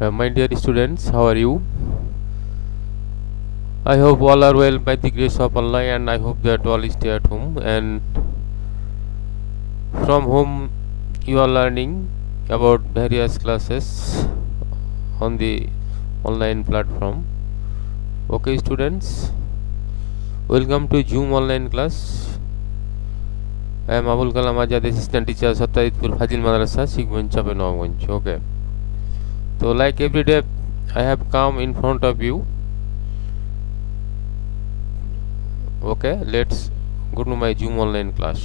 My dear students, how are you? I hope all are well by the grace of Allah, and I hope that all stay at home and from home you are learning about various classes on the online platform. Okay, students, welcome to Zoom online class. I am Abul Kalam Azad, assistant teacher, Sattayitpur Fazil Madrasa, Sigmund Chapenogwanj. Okay, so like every day, I have come in front of you. Okay, let's go to my Zoom online class.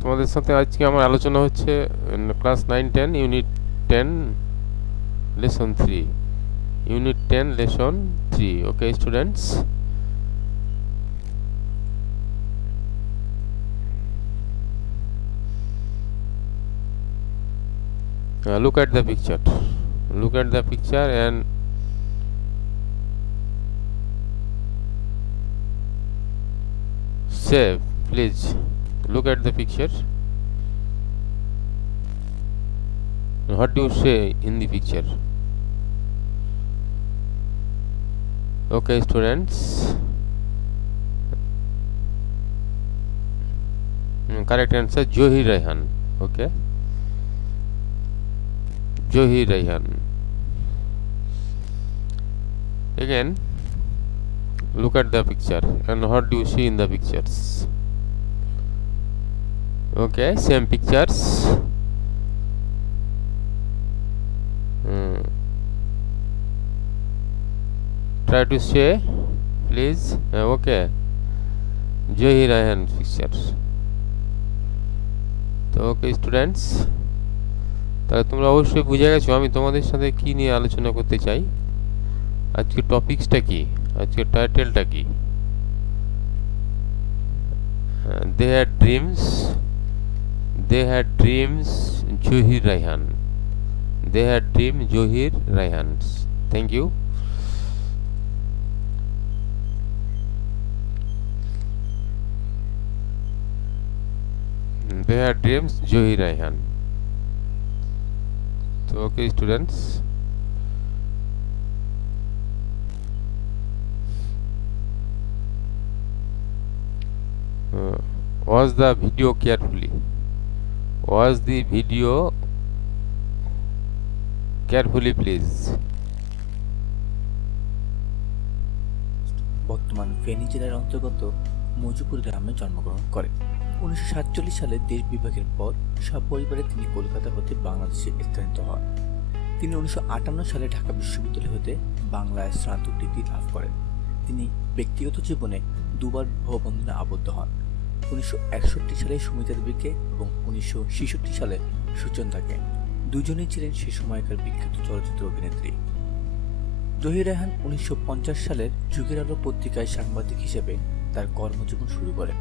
তোমাদের সাথে আজকে আমার আলোচনা হচ্ছে class 9-10 unit 10 lesson 3 unit 10 lesson 3 okay students look at the picture and say please look at the picture. What do you say in the picture? Okay students, correct answer Johir Raihan. Okay, Johir Raihan. Again look at the picture and what do you see in the pictures? Okay, same pictures. Try to say please. Okay, Johir Raihan pictures. তো okay students, তাহলে তোমরা অবশ্যই বুঝে গেছো আমি তোমাদের সাথে কি নিয়ে আলোচনা করতে চাই। আজকের টপিকসটা কি, আজকের টাইটেলটা কি? They had dreams Johir Raihan. They had dream Johir Raihan. Thank you. They had dreams Johir Raihan. So okay students, watch the video carefully. Watch the video carefully please. বর্তমান ফেনী জেলার অন্তর্গত মজুপুর গ্রামে জন্মগ্রহণ করেন। 1947 সালে দেশ বিভাগের পর সপরিবারে তিনি কলকাতা হতে বাংলাদেশে স্থানান্তরিত হন। তিনি 1958 সালে ঢাকা বিশ্ববিদ্যালয় হতে বাংলায় স্নাতক ডিগ্রি লাভ করেন। তিনি ব্যক্তিগত জীবনে দুবার বিবাহ বন্ধনে আবদ্ধ হন। 1961 সালে সুমিতা দেবীকে এবং 1966 সালে সুচন্দাকে। দুজনেই ছিলেন সে সময়কার বিখ্যাত চলচ্চিত্র অভিনেত্রী। জহির রায়হান 1950 সালের যুগের আলো পত্রিকায় সাংবাদিক হিসেবে তার কর্মজীবন শুরু করেন।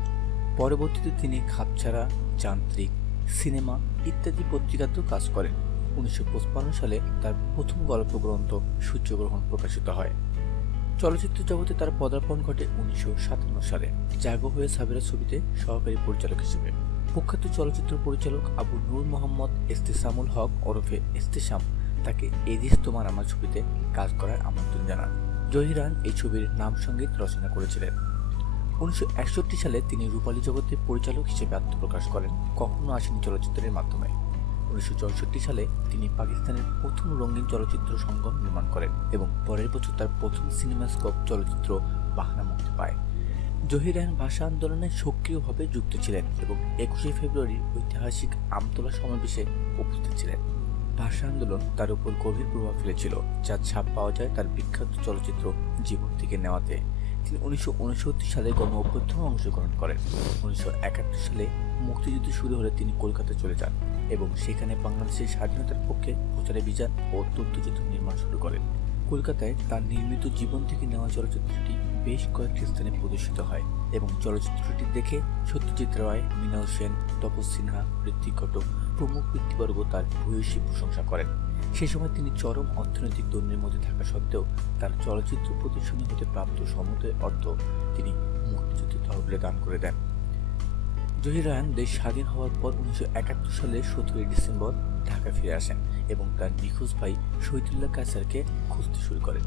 পরবর্তীতে তিনি খাপছাড়া, যান্ত্রিক, সিনেমা ইত্যাদি পত্রিকাতেও কাজ করেন। 1955 সালে তার প্রথম গল্প গ্রন্থ সূর্যগ্রহণ প্রকাশিত হয়। চলচ্চিত্র জগতে তার পদার্পণ ঘটে 1957 সালে জাগো হয়ে সাবেরা ছবিতে সহকারী পরিচালক হিসেবে। প্রখ্যাত চলচ্চিত্র পরিচালক আবু নূর মোহাম্মদ ইস্তেসামুল হক ওরফে ইস্তেসাম তাকে এদিস তোমার আমার ছবিতে কাজ করার আমন্ত্রণ জানান। জহির রায়হান এই ছবির নাম সঙ্গীত রচনা করেছিলেন। 1961 সালে তিনি রূপালী জগতে পরিচালক হিসেবে আত্মপ্রকাশ করেন কখনো আসেনি চলচ্চিত্রের মাধ্যমে। 1964 সালে তিনি পাকিস্তানের প্রথম রঙিন চলচ্চিত্র সঙ্গম নির্মাণ করেন এবং পরের বছর তার প্রথম সিনেমাস্কোপ চলচ্চিত্র বাহানা মুক্তি পায়। জহির রায়হান ভাষা আন্দোলনে সক্রিয়ভাবে যুক্ত ছিলেন এবং 21 ফেব্রুয়ারির ঐতিহাসিক আমতলা সমাবেশে উপস্থিত ছিলেন। ভাষা আন্দোলন তার উপর গভীর প্রভাব ফেলেছিল, যার ছাপ পাওয়া যায় তার বিখ্যাত চলচ্চিত্র জীবন থেকে নেওয়াতে। তিনি 1969 সালে গণ অভ্যুত্থানে অংশগ্রহণ করেন। 1971 সালে মুক্তিযুদ্ধ শুরু হলে তিনি কলকাতা চলে যান এবং সেখানে বাংলাদেশের স্বাধীনতার পক্ষে প্রচারাভিযান ও তথ্যচিত্র নির্মাণ শুরু করেন। কলকাতায় তার নির্মিত জীবন থেকে নেওয়া চলচ্চিত্রটি বেশ কয়েকটি স্থানে প্রদর্শিত হয় এবং চলচ্চিত্রটি দেখে সত্যজিৎ রায়, মৃণাল সেন, তপস সিনহা, ঋত্বিক ঘটক প্রমুখ ব্যক্তিবর্গ তার ভূয়সী প্রশংসা করেন। সে সময় তিনি চরম অর্থনৈতিক দ্বন্দ্বের মধ্যে থাকা সত্ত্বেও তার চলচ্চিত্র প্রদর্শনী হতে প্রাপ্ত সমুদয় অর্থ তিনি মুক্তিযুদ্ধের তহবিলে দান করে দেন। জহির রায়হান দেশ স্বাধীন হওয়ার পর 1971 সালের 17 ডিসেম্বর ঢাকা ফিরে আসেন এবং তার নিখোঁজ ভাই শহীদুল্লাহ কায়সারকে খুঁজতে শুরু করেন,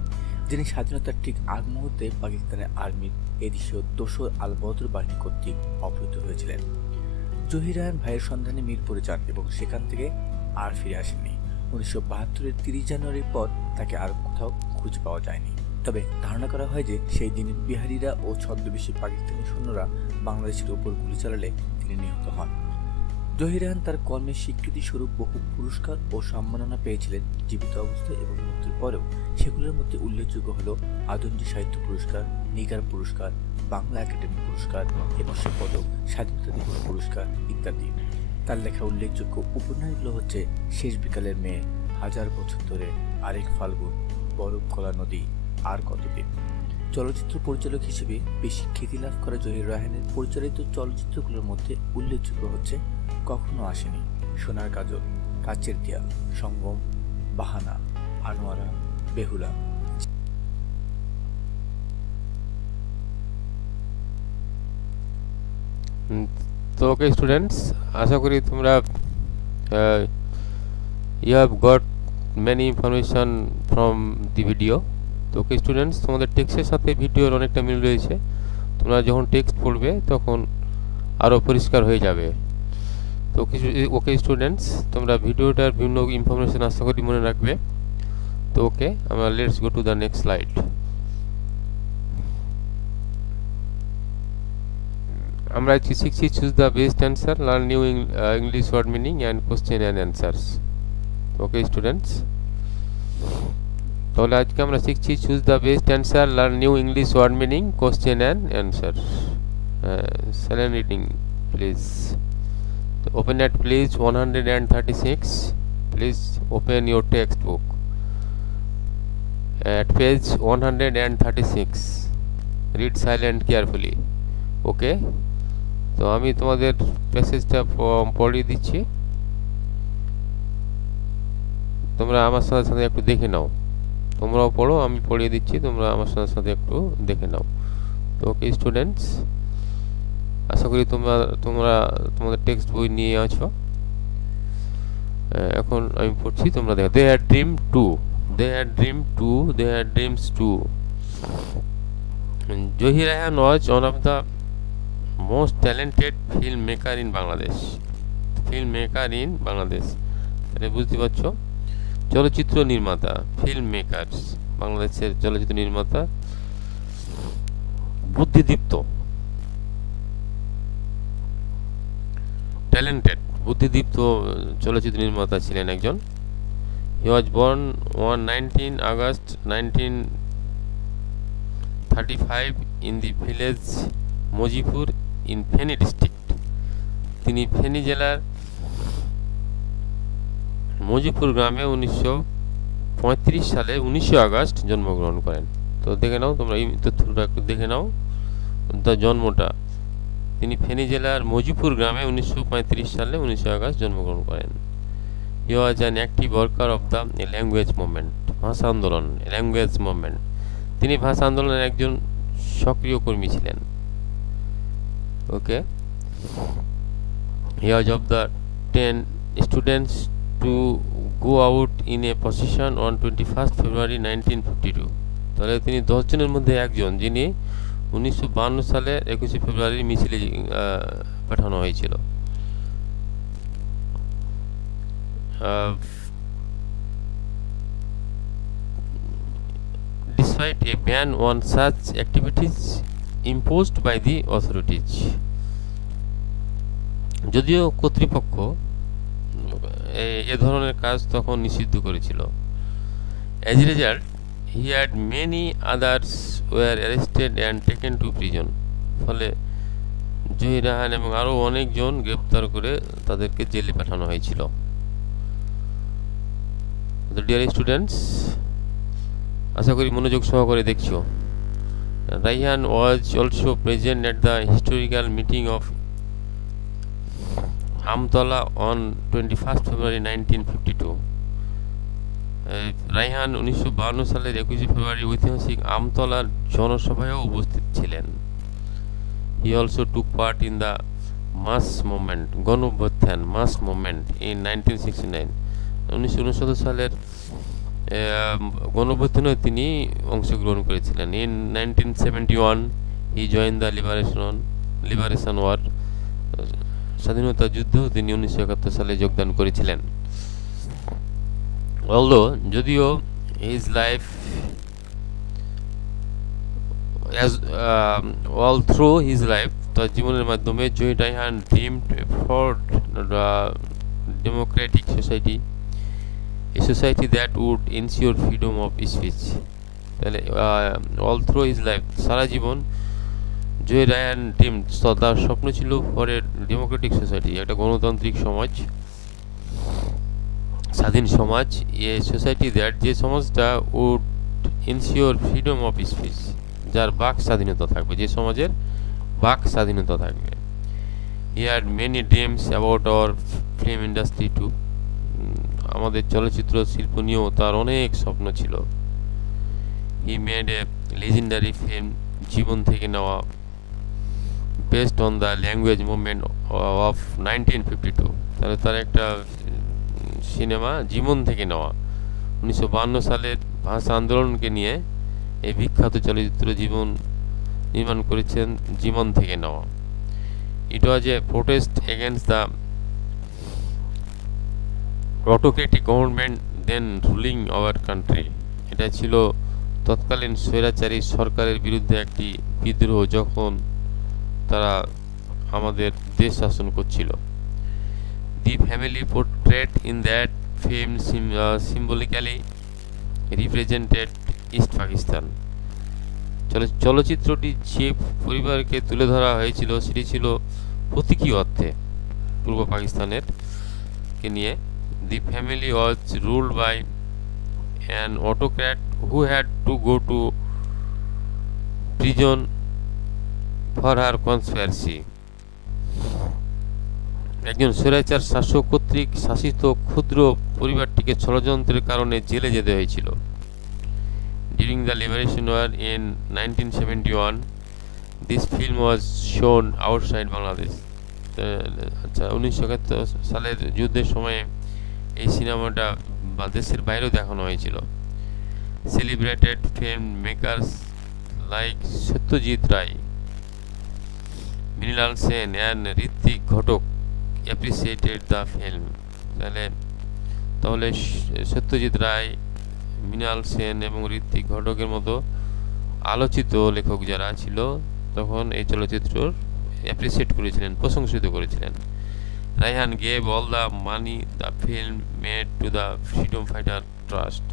যিনি স্বাধীনতার ঠিক আগ মুহূর্তে পাকিস্তানের আর্মির এদেশীয় দোসর আল বদর বাহিনী কর্তৃক অপহৃত হয়েছিলেন। জহির রায়হান ভাইয়ের সন্ধানে মিরপুরে যান এবং সেখান থেকে আর ফিরে আসেননি। 1972-এর 30 জানুয়ারির পর তাকে আর কোথাও খুঁজে পাওয়া যায়নি। তবে ধারণা করা হয় যে সেই দিন বিহারিরা ও ছদ্মবেশী পাকিস্তানি সৈন্যরা বাংলাদেশের উপর গুলি চালালে তিনি নিহত হন। জহির রায়হান তার কর্মের স্বীকৃতি স্বরূপ বহু পুরস্কার ও সম্মাননা পেয়েছিলেন জীবিত অবস্থায় এবং মৃত্যুর পরেও। সেগুলোর মধ্যে উল্লেখযোগ্য হল আদমজী সাহিত্য পুরস্কার, নিগার পুরস্কার, বাংলা একাডেমি পুরস্কার, একুশে পদক, স্বাধীনতা দিবস পুরস্কার ইত্যাদি। তার লেখা উল্লেখযোগ্য উপন্যাসগুলো হচ্ছে শেষ বিকালের মেয়ে, হাজার বছর ধরে, আরেক ফাল্গুন, বরফ গলা নদী, আর কতদিন। চলচ্চিত্র পরিচালক হিসেবে বেশি খ্যাতি লাভ করা জহির রায়হানের পরিচালিত চলচ্চিত্রগুলোর মধ্যে উল্লেখযোগ্য হচ্ছে কখনো আসেনি, সোনার কাজল, কাচের দেয়াল, সঙ্গম, বাহানা, আনোয়ারা, বেহুলা। তো ওকে স্টুডেন্টস, আশা করি তোমরা you have got many information from the video. তো ওকে স্টুডেন্টস, তোমাদের টেক্সটের সাথে ভিডিওর অনেকটা মিল রয়েছে। তোমরা যখন টেক্সট পড়বে তখন আরও পরিষ্কার হয়ে যাবে। তো ওকে স্টুডেন্টস, তোমরা ভিডিওটার বিভিন্ন ইনফরমেশন আশা করি মনে রাখবে। তো ওকে, আমরা let's go to the next slide. আমরা শিখছি choose the best answer, learn new English word meaning and question and answers. Okay students, তাহলে আজকে আমরা শিখছি choose the best answer, learn new English word meaning, question and answer. Silent reading please. Open at page 136. Please open your textbook at page 136. Read silent carefully. Okay, তো আমি তোমাদের প্যাসেজটা পড়িয়ে দিচ্ছি, তোমরা আমার সাথে সাথে একটু দেখে নাও। তোমরাও পড়ো, আমি পড়িয়ে দিচ্ছি, তোমরা আমার সাথে সাথে একটু দেখে নাও। তো ওকে স্টুডেন্টস, আশা করি তোমাদের টেক্সট বই নিয়ে আছো। এখন আমি পড়ছি, তোমরা দেখো। They had dream too, they had dream too, they had dreams too. Zahir Raihan was one of the most talented film maker in Bangladesh. Film maker in Bangladesh, এটা বুঝতে পারছো? চলচ্চিত্র নির্মাতা, ফিল্ম মেকারস, বাংলাদেশের চলচ্চিত্র নির্মাতা। বুদ্ধিদীপ্ত, ট্যালেন্টেড, বুদ্ধিদীপ্ত চলচ্চিত্র নির্মাতা ছিলেন একজন। He was born on 19 August 1935 in the village Mojipur in Feni district. তিনি ফেনী জেলার মজিপুর গ্রামে 1935 সালে 19 আগস্ট জন্মগ্রহণ করেন। তো দেখে নাও তোমরা, এই তথ্যটা একটু দেখে নাও, তার জন্মটা। তিনি ফেনী জেলার মজিপুর গ্রামে 1935 সালে 19 আগস্ট জন্মগ্রহণ করেন। He was an active worker of the language movement, ভাষা আন্দোলন, ল্যাঙ্গুয়েজ মুভমেন্ট। তিনি ভাষা আন্দোলনের একজন সক্রিয় কর্মী ছিলেন। Okay, he was of the 10 students to go out in a procession on 21 February 1952। তাহলে তিনি 10 জনের মধ্যে একজন, যিনি 1952 সালে 21 ফেব্রুয়ারি মিছিলে পাঠানো হয়েছিল। Despite a ban on such activities imposed by the authorities, যদিও কর্তৃপক্ষ এ ধরনের কাজ তখন নিষিদ্ধ করেছিল। As a result, he had many others were arrested and taken to prison. ফলে জহির রায়হান এবং আরও অনেকজন গ্রেপ্তার করে তাদেরকে জেলে পাঠানো হয়েছিল। তো ডিয়ার স্টুডেন্টস, আশা করি মনোযোগ সহকারে দেখছো। Raihan was also present at the historical meeting of Amtala on 21 February 1952। Raihan 1952 সালের 21 ফেব্রুয়ারি ঐতিহাসিক আমতলার জনসভায়ও উপস্থিত ছিলেন। He also took part in the mass movement, গণ অভ্যুত্থান, মাস মুভমেন্ট ইন 1969। 1969 সালের গণ অভ্যুত্থানে তিনি অংশগ্রহণ করেছিলেন। In 1971 he join the liberation war, স্বাধীনতা যুদ্ধেও তিনি 1971 সালে যোগদান করেছিলেন। যদিও his life all through his life, তার জীবনের মাধ্যমে জয় Raihan dreamed for the democratic society, a society that would ensure freedom of speech। তাহলে all through his life, সারা জীবন জয় রায়হান dreamed, তার স্বপ্ন ছিল ফর এ ডেমোক্রেটিক সোসাইটি, একটা গণতান্ত্রিক সমাজ, স্বাধীন সমাজ, এ সোসাইটি দ্যাট, যে সমাজটা would ensure freedom of speech, যার বাক স্বাধীনতা থাকবে, যে সমাজের বাক স্বাধীনতা থাকবে। He had many dreams about our film industry too, আমাদের চলচ্চিত্র শিল্প নিয়েও তার অনেক স্বপ্ন ছিল। He made a legendary film, জীবন থেকে নেওয়া, based on the language movement of 1952। তাহলে তার একটা সিনেমা জীবন থেকে নেওয়া, 1952 সালের ভাষা আন্দোলনকে নিয়ে এই বিখ্যাত চলচ্চিত্র জীবন নির্মাণ করেছেন, জীবন থেকে নেওয়া। It was a protest against the autocratic government then ruling our country, এটা ছিল তৎকালীন স্বৈরাচারী সরকারের বিরুদ্ধে একটি বিদ্রোহ, যখন তারা আমাদের দেশ শাসন করছিল। The family portrait in that film symbolically represented East Pakistan। চলচ্চিত্রটি যে পরিবারকে তুলে ধরা হয়েছিল সেটি ছিল প্রতীকী অর্থে পূর্ব পাকিস্তানের কে নিয়ে। The family was ruled by an autocrat who had to go to prison for her conspiracy। একজন স্বৈরাচার শাসক কর্তৃক শাসিত ক্ষুদ্র পরিবারটিকে ষড়যন্ত্রের কারণে জেলে যেতে হয়েছিল। During the liberation war in 1971 this film was shown outside Bangladesh. আচ্ছা, 1971 সালের যুদ্ধের সময়ে এই সিনেমাটা দেশের বাইরেও দেখানো হয়েছিল। Celebrated film makers like Satyajit Ray, Mrinal Sen and Ritwik Ghatak appreciated the film. তাহলে সত্যজিৎ রায়, মৃণাল সেন এবং ঋত্বিক ঘটকের মতো আলোচিত লেখক যারা ছিল তখন এই চলচ্চিত্র অ্যাপ্রিসিয়েট করেছিলেন, প্রশংসিত করেছিলেন। Raihan gave all the money the film made to the freedom fighter trust.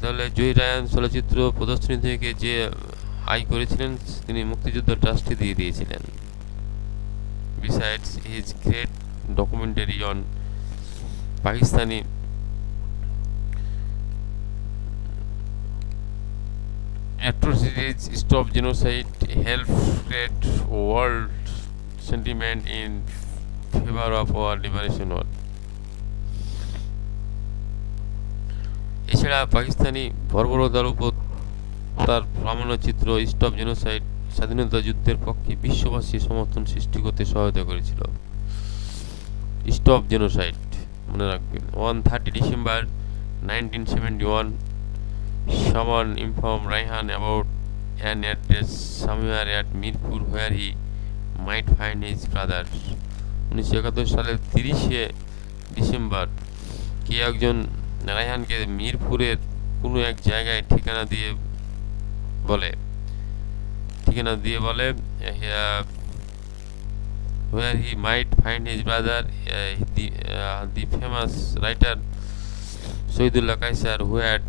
তাহলে জয় রায়হান চলচ্চিত্র প্রদর্শনী থেকে যে আয় করেছিলেন তিনি মুক্তিযুদ্ধ ট্রাস্টে দিয়ে দিয়েছিলেন। Besides his great documentary on Pakistani atrocities, Stop Genocide, helped create world sentiment in favor of our liberation war। এছাড়া পাকিস্তানি বর্বরতার উপর তার প্রামাণ্যচিত্র স্টপ জেনোসাইড স্বাধীনতা যুদ্ধের পক্ষে বিশ্ববাসী সমর্থন সৃষ্টি করতে সহায়তা করেছিল। স্টপ জেনোসাইড মনে রাখবেন। 30 December 1971 someone informed Raihan about an address somewhere at Mirpur where he might find his brother। 1971 সালের 30 ডিসেম্বর কে একজন রায়হানকে মিরপুরের কোনো এক জায়গায় ঠিকানা দিয়ে বলে where he might find his brother, the famous writer Shahidullah Kaisar, who had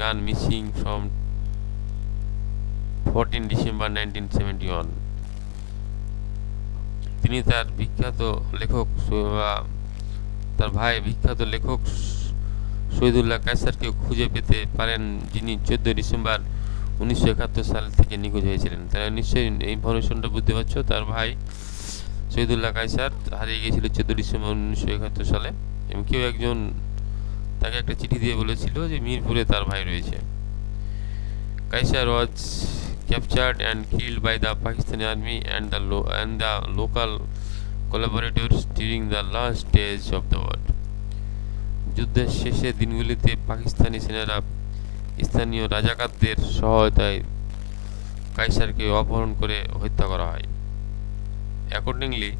gone missing from 14 December 1971। তিনি তার বিখ্যাত লেখক তার ভাই বিখ্যাত লেখক শহীদুল্লাহ কায়সারকে খুঁজে পেতে পারেন, যিনি 14 ডিসেম্বর 1971 সাল থেকে নিখোঁজ হয়েছিলেন। তারা নিশ্চয়ই এই ইনফরমেশনটা বুঝতে পারছো, তার ভাই শহীদুল্লাহ কায়সার হারিয়ে গিয়েছিল 14 ডিসেম্বর 1971 সালে, এবং কেউ একজন তাকে একটা চিঠি দিয়ে বলেছিল যে মিরপুরে তার ভাই রয়েছে। কায়সার ওয়াজ captured and killed by the Pakistani army and the local collaborators during the last stage of the war. যুদ্ধের শেষের দিনগুলিতে পাকিস্তানি সেনারা স্থানীয় রাজাকারদের সহায়তায় কাইসারকে অপহরণ করে হত্যা করা হয়। Accordingly,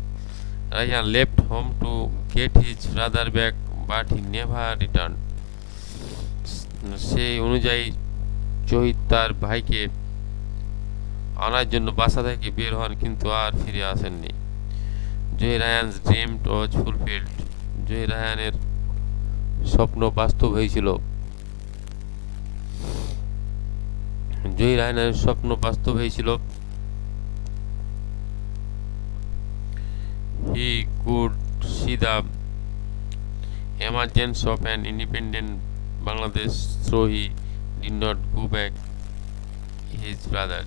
Ryan left home to get his brother back, but he never returned. সেই অনুযায়ী শহীদ তার ভাইকে আনার জন্য বাসা থেকে বের হন, কিন্তু আর ফিরে আসেননি। জয় রায়ানস ড্রিম ওয়াজ ফুলফিলড। জয় রায়ানের স্বপ্ন বাস্তব হয়েছিল। জয় রায়ানের স্বপ্ন বাস্তব হয়েছিল। He could see the emergence of an independent Bangladesh, so he did not go back his brother.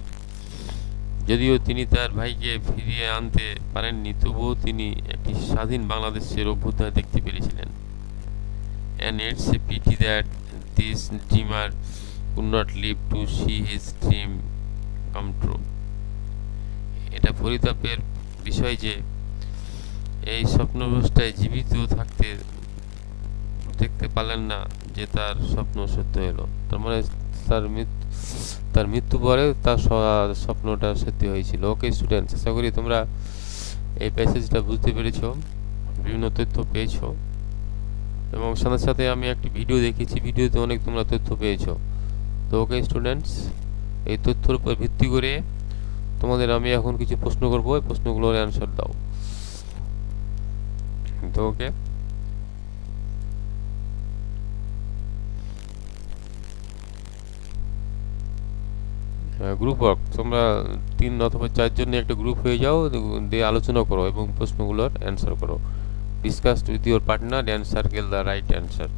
যদিও তিনি তার ভাইকে ফিরিয়ে আনতে পারেননি, তবুও তিনি একটি স্বাধীন বাংলাদেশের অভ্যুদয় দেখতে পেরেছিলেন। And it's a pity that this dreamer could not live to see his dream come true. এটা পরিতাপের বিষয় যে এই স্বপ্নভ্রষ্টায় জীবিত থাকতে দেখতে পারলেন না যে তার স্বপ্ন সত্য হলো। তার মানে তার মৃত্যু পরে তার স্বপ্নটা সত্যি হয়েছিল। ওকে স্টুডেন্টস, আশা করি তোমরা এই প্যাসেজটা বুঝতে পেরেছো, বিভিন্ন তথ্য পেয়েছো, এবং সাথে সাথে আমি একটি ভিডিও দেখেছি, ভিডিওতে অনেক তোমরা তথ্য পেয়েছো। তো ওকে স্টুডেন্টস, এই তথ্যের উপর ভিত্তি করে তোমাদের আমি এখন কিছু প্রশ্ন করবো, এই প্রশ্নগুলোর অ্যান্সার দাও। তো ওকে, গ্রুপ ওয়ার্ক, তোমরা 3 অথবা 4 জন একটা গ্রুপ হয়ে যাও, দিয়ে আলোচনা করো এবং প্রশ্নগুলোর অ্যান্সার করো। Discuss with your partner and circle the right answer.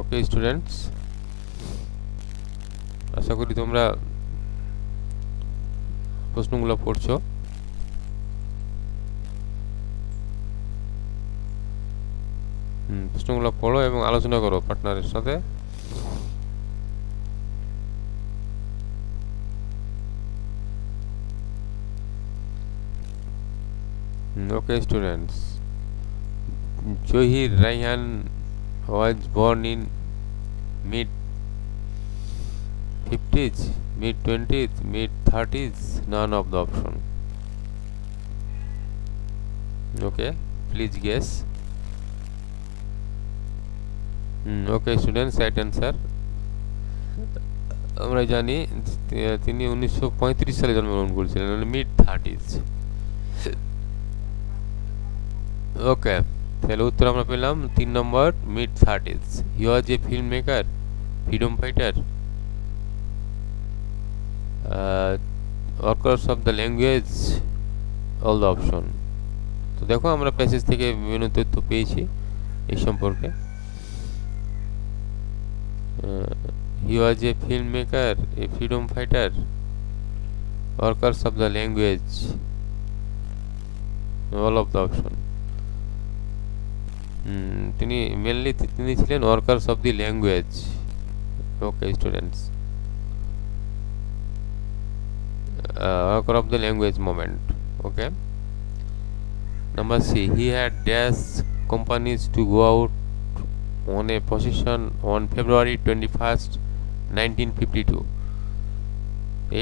Okay students, আশা করি তোমরা প্রশ্নগুলো পড়ছো। প্রশ্নগুলো পড়ো এবং আলোচনা করো পার্টনারের সাথে। Okay students, Johir Rayhan was born in mid 50s, mid 20s, mid 30s, none of the option. Okay, please guess. Okay students, right answer. আমরা জানি তিনি 1935 সালে জন্মগ্রহণ করেছিলেন, মানে মিড 30s। ওকে, তাহলে উত্তর আমরা পেলাম 3 নম্বর, mid 30s। He was a film maker, freedom fighter, workers of the language, all the option. তো দেখো আমরা প্যাসেজ থেকে বিভিন্ন তথ্য পেয়েছি এই সম্পর্কে। He was a filmmaker, a freedom fighter, workers of the language, all of the option. তিনি মেনলি তিনি ছিলেন workers of the language. Okay students, worker of the language movement. Okay, number C, he had dash companies to go out on a procession on February 21st, 1952.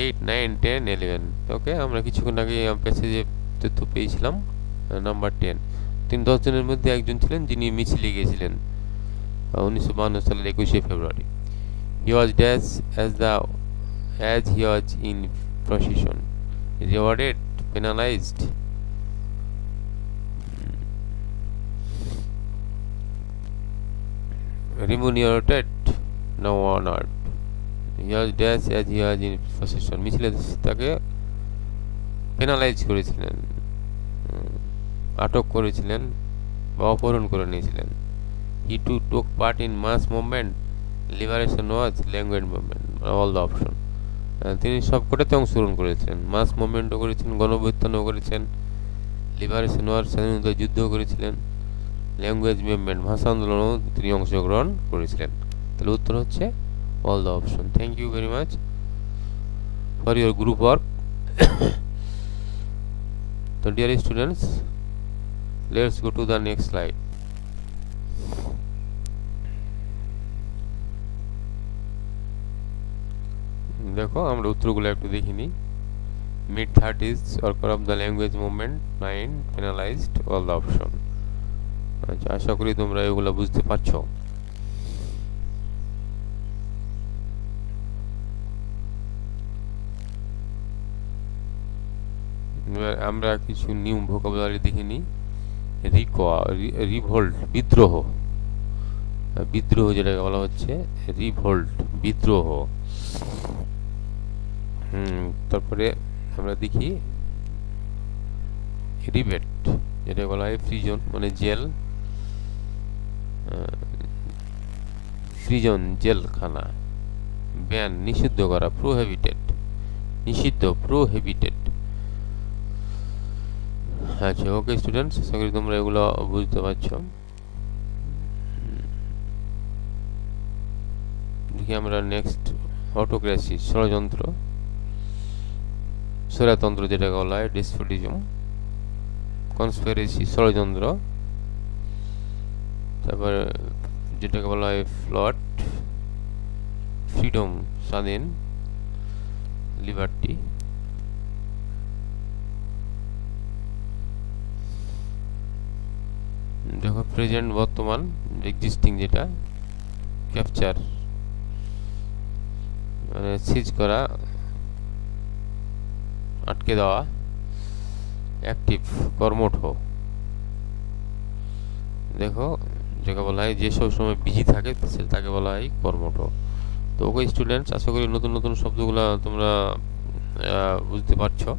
8, 9, 10, 11. ওকে, আমরা কিছুক্ষণ আগে প্যাসেজে তথ্য পেয়েছিলাম। Number 10, তিনি 10 জনের মধ্যে একজন ছিলেন যিনি মিছিলে গিয়েছিলেন 1952 সালের 21শে ফেব্রুয়ারি। He was dash as he was in procession, rewarded, penalized, remunerated, no honored. He was dash as he was in procession, মিছিলে তাকে পেনালাইজ করেছিলেন, আটক করেছিলেন বা অপহরণ করে নিয়েছিলেন। He too took part in mass movement, liberation was language movement, all the option. তিনি সবকটাতে অংশগ্রহণ করেছেন, মাস মুভমেন্টও করেছেন, গণঅভ্যুত্থানও করেছেন, লিবারেশন ওয়ার স্বাধীনতা যুদ্ধও করেছিলেন, ল্যাঙ্গুয়েজ মুভমেন্ট ভাষা আন্দোলনেও তিনি অংশগ্রহণ করেছিলেন। তাহলে উত্তর হচ্ছে all the option. Thank you very much for your group work. তো dear students, let's go to the next slide. দেখো আমরা উত্তরগুলো একটু দেখিনি। মিড 30s সরকার of the language movement 9 penalised all the option. আচ্ছা, আশা করি তোমরা এগুলো বুঝতে পারছো। আমরা কিছু নিউ ভোকাবুলারি দেখে নিই। রিভোল্ট বিদ্রোহ, বিদ্রোহ যেটাকে বলা হচ্ছে রিভোল্ট বিদ্রোহ। তারপরে আমরা দেখি রিবেট, যেটা বলা হয় প্রিজন মানে জেল, প্রিজন জেলখানা। ব্যান নিষিদ্ধ করা, প্রোহিবিটেড নিষিদ্ধ, প্রোহিবিটেড। আচ্ছা ওকে স্টুডেন্টস, আশা করি তোমরা এগুলো বুঝতে পারছো। দেখি আমরা নেক্সট অটোক্রেসি ষড়যন্ত্র, স্বৈরতন্ত্র যেটাকে বলা হয় ডেসপোটিজম, কনস্পিরেসি ষড়যন্ত্র, তারপর যেটাকে বলা হয় ফ্লট, ফ্রিডম স্বাধীন, লিবার্টি। দেখো প্রেজেন্ট বর্তমান এক্সিস্টিং, যেটা ক্যাপচার মানে সিজ করা, আটকে দেওয়া, অ্যাক্টিভ কর্মঠ। দেখো যাকে বলা হয় যে সব সময় বিজি থাকে তাকে বলা হয় কর্মঠ। তো ওকে স্টুডেন্টস, আশা করি নতুন নতুন শব্দগুলো তোমরা বুঝতে পারছো।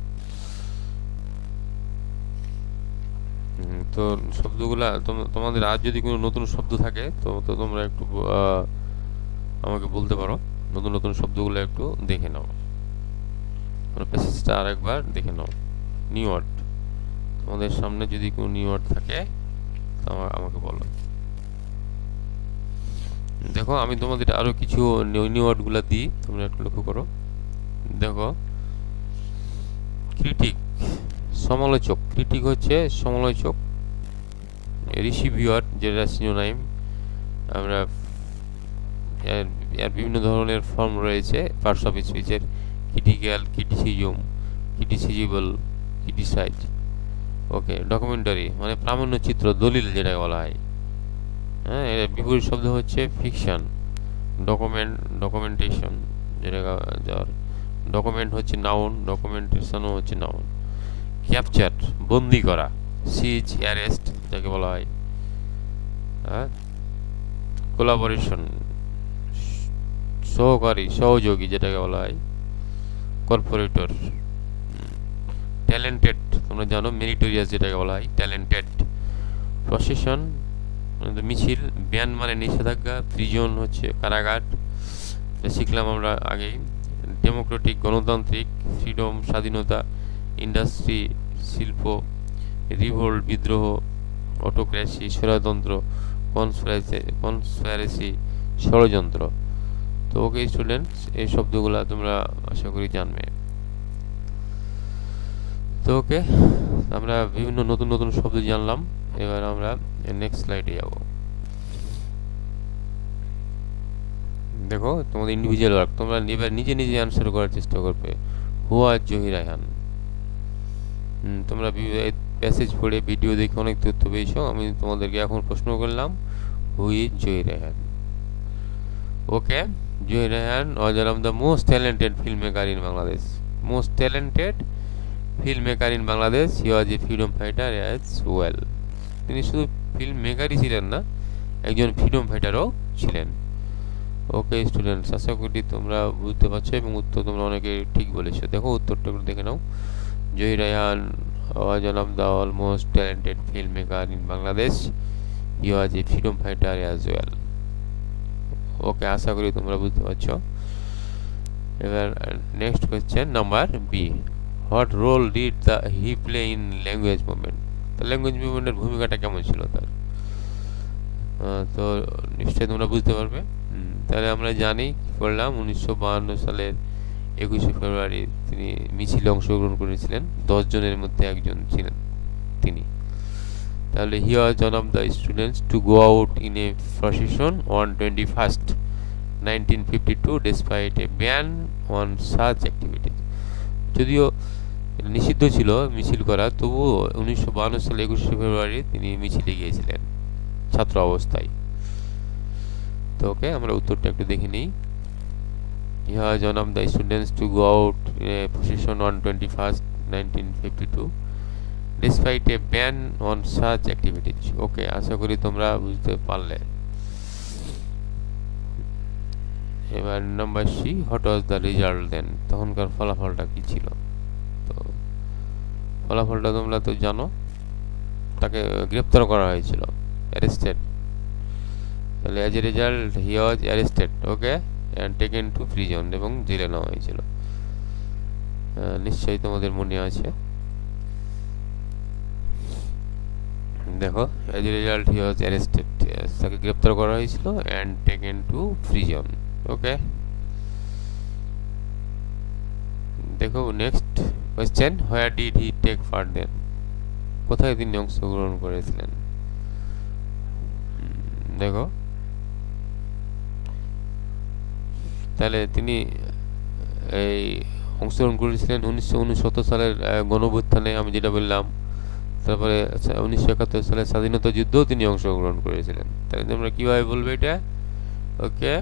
তো শব্দগুলা তোমাদের আর যদি কোনো নতুন শব্দ থাকে তো তোমরা একটু আমাকে বলতে পারো। নতুন নতুন শব্দগুলো একটু দেখে নাও, প্যাসেজটা আরেকবার দেখে নাও। নিউ ওয়ার্ড, তোমাদের সামনে যদি কোনো নিউ ওয়ার্ড থাকে আমাকে বলো। দেখো আমি তোমাদের আরো কিছু নিউ ওয়ার্ডগুলো দিই, তোমরা একটু লক্ষ্য করো। দেখো ক্রিটিক সমালোচক, ক্রিটিক হচ্ছে সমালোচক। রিসিভিউয়ার যেটা সিনোনাইম, আমরা এর বিভিন্ন ধরনের ফর্ম রয়েছে পার্টস অফ স্পিচের। Critical, criticism, criticisable, criticise. Okay documentary মানে প্রামাণ্য চিত্র, দলিল যেটাকে বলা হয়। হ্যাঁ, এর বিপরীত শব্দ হচ্ছে ফিকশন। ডকুমেন্টেশন যেটাকে যার ডকুমেন্ট হচ্ছে নাউন, ডকুমেন্টেশনও হচ্ছে নাউন। ক্যাপচার বন্দি করা, সিজ, অ্যারেস্ট যাকে বলা হয়। হ্যাঁ, কোলাবোরেশন সহকারী, সহযোগী যেটাকে বলা হয় কর্পোরেটর। ট্যালেন্টেড তোমরা জানো, মেরিটোরিয়াস যেটাকে বলা হয় ট্যালেন্টেড। প্রসেশন মানে মিছিল, ব্যান মানে নিষেধাজ্ঞা, প্রিজন হচ্ছে কারাগার, শিখলাম আমরা আগেই। ডেমোক্রেটিক গণতান্ত্রিক, ফ্রিডম স্বাধীনতা, ইন্ডাস্ট্রি শিল্প, রিভোল্ট বিদ্রোহ, অটোক্রেসি স্বৈরতন্ত্র, কনস্পিরেসি ষড়যন্ত্র। তো ওকে স্টুডেন্টস, এই শব্দগুলো তোমরা আশা করি জানবে। তো ওকে, আমরা বিভিন্ন নতুন নতুন শব্দ জানলাম। এবার আমরা নেক্সট স্লাইডে যাব। দেখো তোমাদের ইন্ডিভিজুয়াল ওয়ার্ক, তোমরা এবার নিজে নিজে অ্যান্সার করার চেষ্টা করবে। হু আর জহির রায়হান। তোমরা প্যাসেজ পড়ে ভিডিও দেখে অনেক তথ্য পেয়েছো। আমি তোমাদেরকে এখন প্রশ্ন করলাম, who is Zahir Raihan? Okay, Zahir Raihan was one of the most talented filmmaker in Bangladesh. Most talented filmmaker in Bangladesh. He was a freedom fighter as well. তিনি শুধু ফিল্ম মেকারই ছিলেন না, একজন ফ্রিডম ফাইটারও ছিলেন। ওকে স্টুডেন্টস, আশা করি তোমরা বুঝতে পারছো এবং উত্তর তোমরা অনেকে ঠিক বলেছো। দেখো উত্তরটা একটু দেখে নাও। Zahir Raihan was one of the almost talented filmmaker in Bangladesh. He was a freedom fighter as well. ওকে, আশা করি তোমরা বুঝতে পারছো। এবার next question number B, what role did he play in language movement? তো ল্যাঙ্গুয়েজ মুভমেন্টের ভূমিকাটা কেমন ছিল তার? তো নিশ্চয়ই তোমরা বুঝতে পারবে। তাহলে আমরা জানি কি করলাম, 1952 সালের 21শে ফেব্রুয়ারি তিনি মিছিলে অংশগ্রহণ করেছিলেন, 10 জনের মধ্যে একজন ছিলেন তিনি। তাহলে he was one of the students to go out in a procession on 21st 1952 despite a ban on such activities. যদিও নিষিদ্ধ ছিল মিছিল করা, তবুও 1952 সালে 21শে ফেব্রুয়ারি তিনি মিছিলে গিয়েছিলেন ছাত্র অবস্থায়। তো ওকে, আমরা উত্তরটা একটু দেখে নিই। He was one of the students to go out in a procession on 21st 1952 despite a ban on such activities. ওকে, আশা করি তোমরা বুঝতে পারলে। এবার number C, what was the result then, তখনকার ফলাফলটা কি ছিল? তো ফলাফলটা তোমরা তো জানো, তাকে গ্রেপ্তার করা হয়েছিল, অ্যারেস্টেড। তাহলে as a result he was arrested, okay, and taken to prison, এবং জেলে নেওয়া হয়েছিল। নিশ্চয়ই তোমাদের মনে আছে। দেখো, as a result he was arrested, তাকে গ্রেপ্তার করা হয়েছিল, and taken to prison, okay. দেখো next question, where did he take part then, কোথায় তিনি অংশগ্রহণ করেছিলেন? দেখো, তাহলে তিনি এই অংশগ্রহণ করেছিলেন 1969 সালের গণঅভ্যুত্থানে, আমি যেটা বললাম। তারপরে 1971 সালের স্বাধীনতা যুদ্ধেও তিনি অংশগ্রহণ করেছিলেন। তাহলে তোমরা কীভাবে বলবে এটা? ওকে,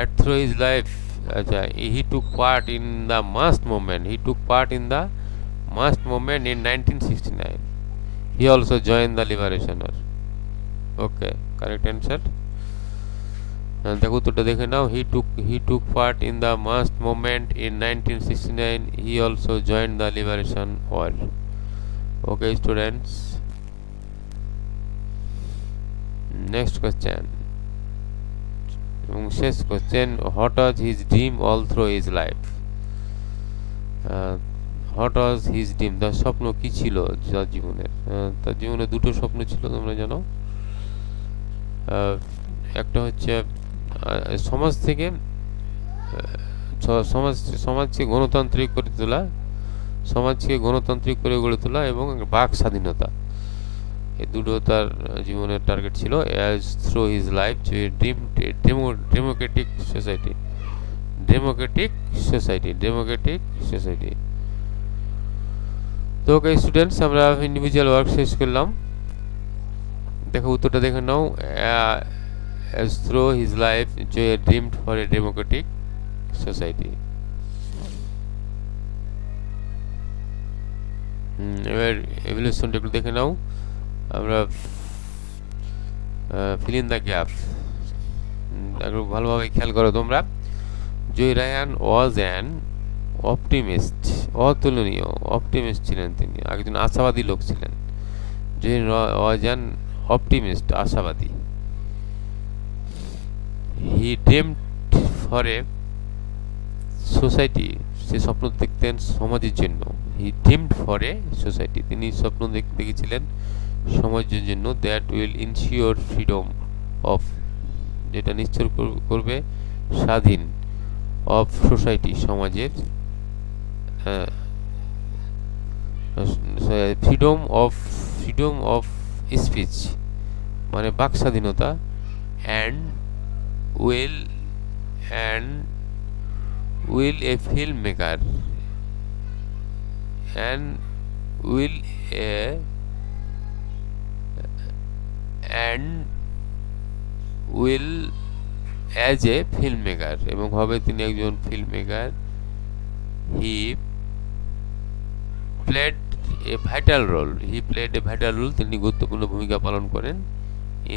at through his life, আচ্ছা, he took part in the mass movement. He took part in the mass movement in 1969. He also joined the Liberation War. Okay, correct answer. দেখো উত্তরটা দেখে নাও। he took part in the mass movement in 1969. He also joined the Liberation War. Okay, students. Next question. এবং শেষ question, what was his dream all through his life? What was his dream, তার স্বপ্ন কি ছিল তার জীবনের? তার জীবনে দুটো স্বপ্ন ছিল, তোমরা জানো। একটা হচ্ছে সমাজ থেকে সমাজকে গণতান্ত্রিক করে তোলা, সমাজকে গণতান্ত্রিক করে গড়ে তোলা, এবং বাক স্বাধীনতা, এই দুটো তার জীবনের টার্গেট ছিল। As through his life dream democratic society, democratic society, democratic society. তো ওকে স্টুডেন্টস, আমরা ইন্ডিভিজুয়াল ওয়ার্ক শেষ করলাম। দেখো উত্তরটা দেখে নাও। As through his life dreamed for a democratic society. এবার এভলিউশনটা একটু দেখে নাও। আমরা ফিল ইন দ্য গ্যাপ, একটু ভালোভাবে খেয়াল করো তোমরা। জয় রায়ান ওয়াজ অ্যান অপটিমিস্ট, অতুলনীয় অপটিমিস্ট ছিলেন তিনি, একজন আশাবাদী লোক ছিলেন। জয় ওয়াজ অ্যান অপটিমিস্ট, আশাবাদী। He dreamed for a society, সে স্বপ্ন দেখতেন সমাজের জন্য। He dreamed for a society, তিনি স্বপ্ন দেখেছিলেন সমাজের জন্য। That will ensure freedom of, যেটা নিশ্চিত করবে স্বাধীন, অফ সোসাইটি, সমাজের ফ্রিডম অফ স্পিচ, মানে বাক স্বাধীনতা। And will a film maker, and will a will as a film maker, এবং হবে তিনি একজন film maker. He played a vital role, তিনি গুরুত্বপূর্ণ ভূমিকা পালন করেন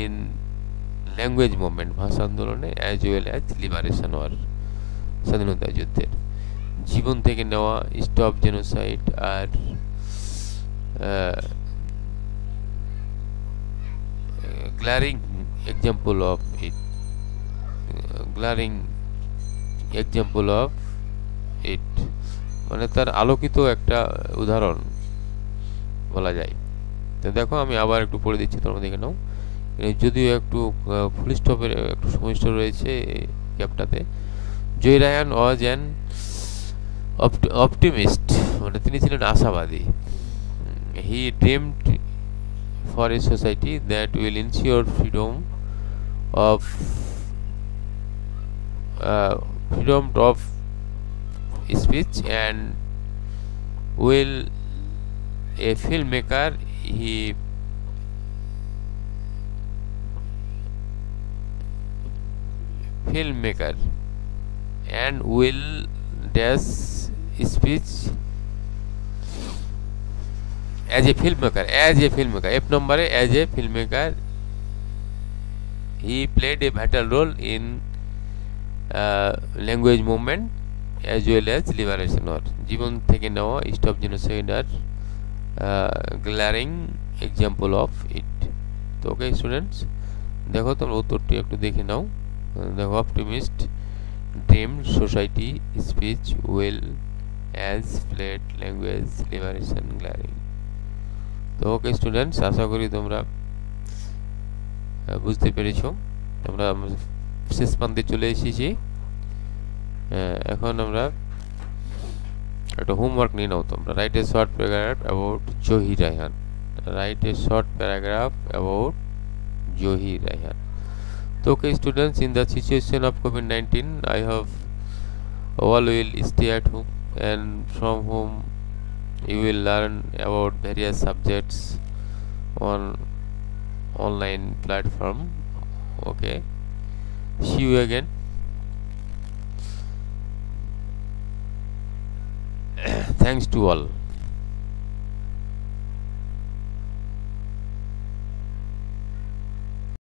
ইন ল্যাঙ্গুয়েজ মুভমেন্ট, ভাষা আন্দোলনে, as well as liberation war, স্বাধীনতা যুদ্ধের। জীবন থেকে নেওয়া, স্টপ জেনোসাইড, আর গ্লারিং এক্সাম্পল অফ ইট, মানে তার আলোকিত একটা উদাহরণ বলা যায়। তো দেখো আমি আবার একটু পড়ে দিচ্ছি, তোমরা দেখে নাও। যদিও একটু ফুল স্টপের একটু সমস্যা রয়েছে ক্যাপটাতে। Joy Raihan was an optimist, মানে তিনি ছিলেন আশাবাদী। He dreamed for a society that will ensure of freedom of speech, and will a filmmaker he filmmaker and will dash speech as a filmmaker F number as a filmmaker he played a vital role in language movement as well as liberation war. জীবন থেকে নেওয়া stop genocide আর glaring example of it. তো okay students, দেখো তোমরা উত্তরটি একটু দেখে নাও। দেখো, optimist dream society speech well as played language liberation glaring. তো ওকে স্টুডেন্টস, আশা করি তোমরা বুঝতে পেরেছো। আমরা শেষ প্রান্তে চলে এসেছি। এখন আমরা একটা হোমওয়ার্ক নিয়ে নাও তোমরা। Write a short paragraph about Zahir Raihan. Write a short paragraph about Zahir Raihan. So okay students, in the situation of COVID-19, I have all will stay at home, and from home you will learn about various subjects on online platform. Okay, see you again. Thanks to all.